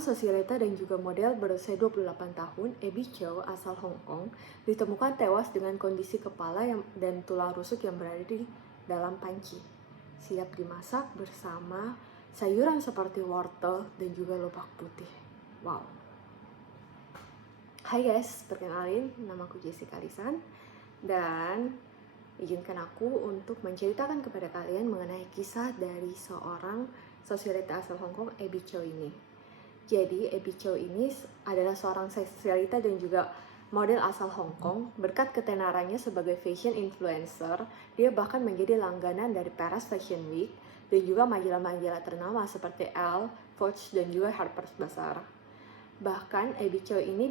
Seorang sosialita dan juga model berusia 28 tahun, Abby Chow asal Hong Kong, ditemukan tewas dengan kondisi kepala dan tulang rusuk yang berada di dalam panci, siap dimasak bersama sayuran seperti wortel dan juga lobak putih. Wow. Hai guys, perkenalin, namaku Jessica Lisan, dan izinkan aku untuk menceritakan kepada kalian mengenai kisah dari seorang sosialita asal Hong Kong, Abby Chow ini. Jadi Abby Chow ini adalah seorang sosialita dan juga model asal Hong Kong. Berkat ketenarannya sebagai fashion influencer, dia bahkan menjadi langganan dari Paris Fashion Week dan juga majalah-majalah ternama seperti Elle, Vogue, dan juga Harper's Bazaar. Bahkan Abby Chow ini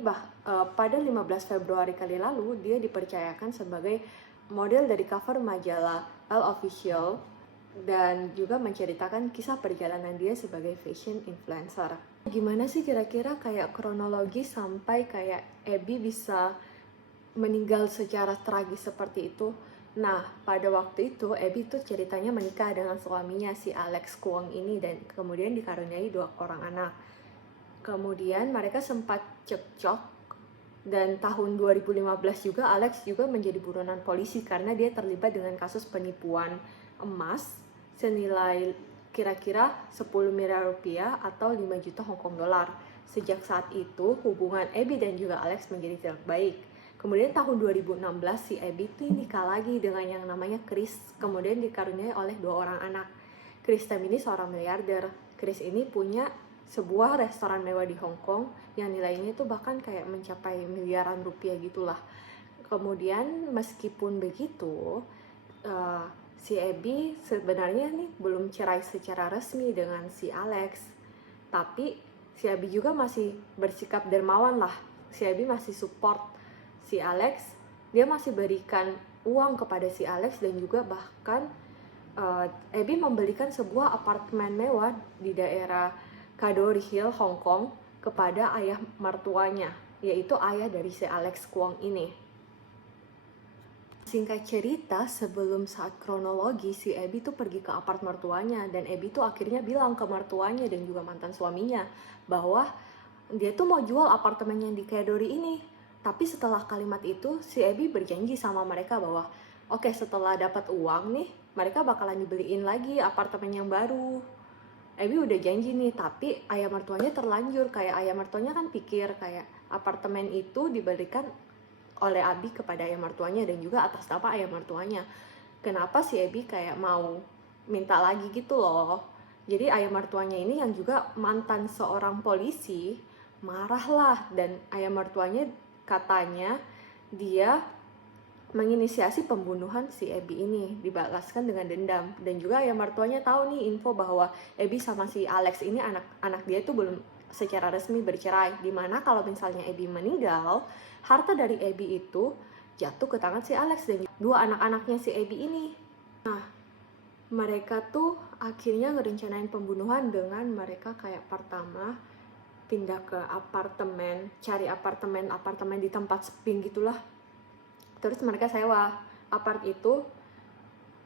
pada 15 Februari kali lalu, dia dipercayakan sebagai model dari cover majalah Elle Official dan juga menceritakan kisah perjalanan dia sebagai fashion influencer. Gimana sih kira-kira kayak kronologi sampai kayak Abby bisa meninggal secara tragis seperti itu? Nah, pada waktu itu Abby tuh ceritanya menikah dengan suaminya si Alex Kwong ini dan kemudian dikaruniai 2 orang anak. Kemudian mereka sempat cekcok dan tahun 2015 juga Alex juga menjadi buronan polisi karena dia terlibat dengan kasus penipuan emas senilai kira-kira 10 miliar rupiah atau 5 juta Hong Kong dolar. Sejak saat itu, hubungan Abby dan juga Alex menjadi tidak baik. Kemudian tahun 2016, si Abby tuh nikah lagi dengan yang namanya Chris, kemudian dikaruniai oleh 2 orang anak. Chris Tam ini seorang miliarder. Chris ini punya sebuah restoran mewah di Hong Kong yang nilainya itu bahkan kayak mencapai miliaran rupiah gitulah. Kemudian meskipun begitu, si Abby sebenarnya nih belum cerai secara resmi dengan si Alex, tapi si Abby juga masih bersikap dermawan lah. Si Abby masih support si Alex, dia masih berikan uang kepada si Alex dan juga bahkan Abby membelikan sebuah apartemen mewah di daerah Kadoorie Hill, Hong Kong kepada ayah mertuanya, yaitu ayah dari si Alex Kwong ini. Singkat cerita, sebelum saat kronologi, si Abby tuh pergi ke apart mertuanya dan Abby tuh akhirnya bilang ke mertuanya dan juga mantan suaminya bahwa dia tuh mau jual apartemennya di Kadoorie ini. Tapi setelah kalimat itu, si Abby berjanji sama mereka bahwa oke, setelah dapat uang nih, mereka bakalan dibeliin lagi apartemen yang baru. Abby udah janji nih, tapi ayah mertuanya terlanjur. Kayak ayah mertuanya kan pikir kayak apartemen itu diberikan oleh Abby kepada ayah mertuanya dan juga atas nama ayah mertuanya. Kenapa si Abby kayak mau minta lagi gitu loh. Jadi ayah mertuanya ini yang juga mantan seorang polisi marahlah dan ayah mertuanya katanya dia menginisiasi pembunuhan si Abby ini, dibalaskan dengan dendam. Dan juga ayah mertuanya tahu nih info bahwa Abby sama si Alex ini anak dia itu belum secara resmi bercerai, dimana kalau misalnya Abby meninggal, harta dari Abby itu jatuh ke tangan si Alex dan 2 anak-anaknya si Abby ini. Nah, mereka tuh akhirnya ngerencanain pembunuhan dengan mereka kayak pertama pindah ke apartemen, cari apartemen di tempat sepi gitulah. Terus mereka sewa apart itu,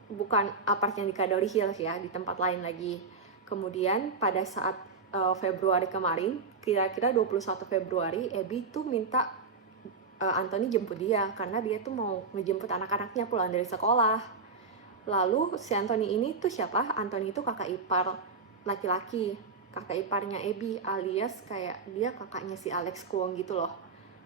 bukan apart yang di Kadoorie Hills ya, di tempat lain lagi. Kemudian pada saat Februari kemarin, kira-kira 21 Februari, Abby tuh minta Anthony jemput dia karena dia tuh mau ngejemput anak-anaknya pulang dari sekolah. Lalu si Anthony ini tuh siapa? Anthony itu kakak ipar laki-laki, kakak iparnya Abby, alias kayak dia kakaknya si Alex Kwong gitu loh.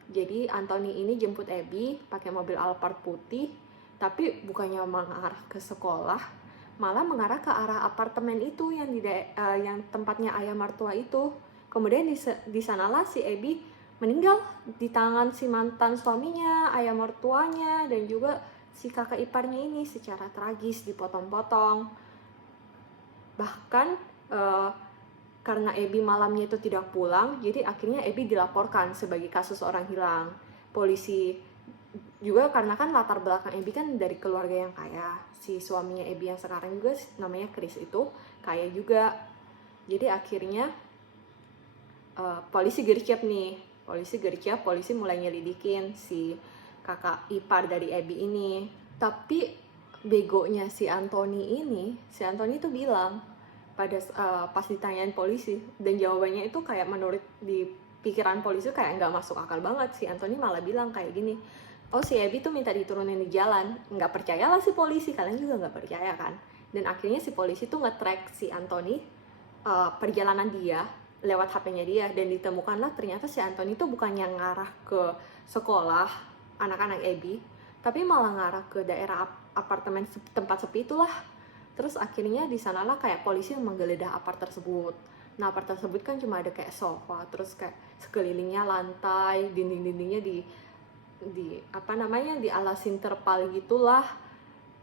Jadi Anthony ini jemput Abby pakai mobil Alphard putih, tapi bukannya mengarah ke sekolah, malah mengarah ke arah apartemen itu yang yang tempatnya ayah mertua itu. Kemudian di sanalah si Abby meninggal di tangan si mantan suaminya, ayah mertuanya, dan juga si kakak iparnya ini secara tragis dipotong-potong. Bahkan karena Abby malamnya itu tidak pulang, jadi akhirnya Abby dilaporkan sebagai kasus orang hilang. Polisi juga karena kan latar belakang Abby kan dari keluarga yang kaya. Si suaminya Abby yang sekarang juga namanya Chris itu kaya juga. Jadi akhirnya polisi gercep nih. Polisi mulai nyelidikin si kakak ipar dari Abby ini. Tapi begonya si Anthony itu bilang pas ditanyain polisi, dan jawabannya itu kayak menurut di pikiran polisi kayak nggak masuk akal banget. Si Anthony malah bilang kayak gini, oh si Abby tuh minta diturunin di jalan. Nggak percayalah si polisi, kalian juga nggak percaya kan. Dan akhirnya si polisi tuh nge-track si Anthony, perjalanan dia lewat HP-nya dia, dan ditemukanlah ternyata si Anthony tuh bukan yang ngarah ke sekolah anak-anak Abby, tapi malah ngarah ke daerah apartemen tempat sepi itulah. Terus akhirnya di sanalah kayak polisi menggeledah apart tersebut. Nah, apart tersebut kan cuma ada kayak sofa, terus kayak sekelilingnya lantai, dinding-dindingnya dialasin terpal gitulah.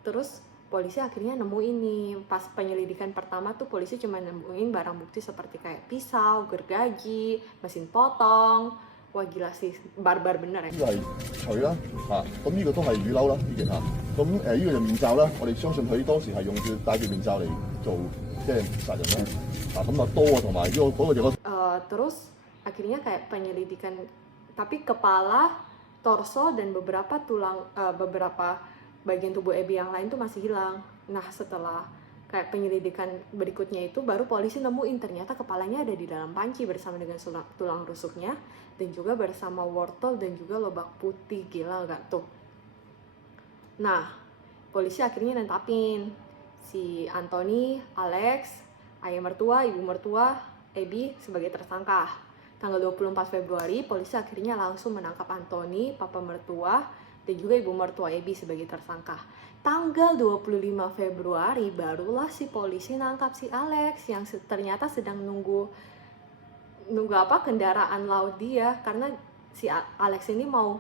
Terus polisi akhirnya nemu ini. Pas penyelidikan pertama tuh polisi cuma nemuin barang bukti seperti kayak pisau, gergaji, mesin potong. Wah gila sih, barbar bener ya. 呢個係除啦嚇，咁呢個都係雨褸啦呢件嚇。咁呢個就面罩啦，我哋相信佢當時係用住戴住面罩嚟做即係殺人啦。咁刀啊同埋嗰個就terus akhirnya kayak penyelidikan, tapi kepala, torso dan beberapa bagian tubuh Abby yang lain tuh masih hilang. Nah setelah kayak penyelidikan berikutnya itu baru polisi nemuin ternyata kepalanya ada di dalam panci bersama dengan tulang rusuknya, dan juga bersama wortel dan juga lobak putih. Gila gak tuh? Nah polisi akhirnya nentapin si Anthony, Alex, ayah mertua, ibu mertua Abby sebagai tersangka. Tanggal 24 Februari polisi akhirnya langsung menangkap Anthony, papa mertua, dan juga ibu mertua Abby sebagai tersangka. Tanggal 25 Februari barulah si polisi nangkap si Alex yang ternyata sedang nunggu kendaraan laut dia, karena si Alex ini mau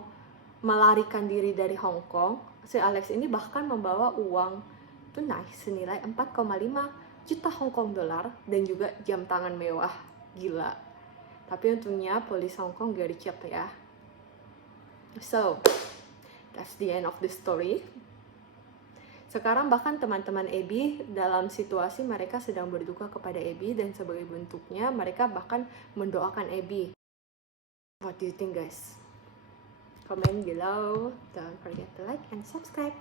melarikan diri dari Hong Kong. Si Alex ini bahkan membawa uang tunai senilai 4,5 juta Hong Kong dolar dan juga jam tangan mewah. Gila. Tapi untungnya polisi Hong Kong gak dicap ya. So that's the end of the story. Sekarang bahkan teman-teman Abby dalam situasi mereka sedang berduka kepada Abby, dan sebagai bentuknya mereka bahkan mendoakan Abby. What do you think guys? Comment below. Don't forget to like and subscribe.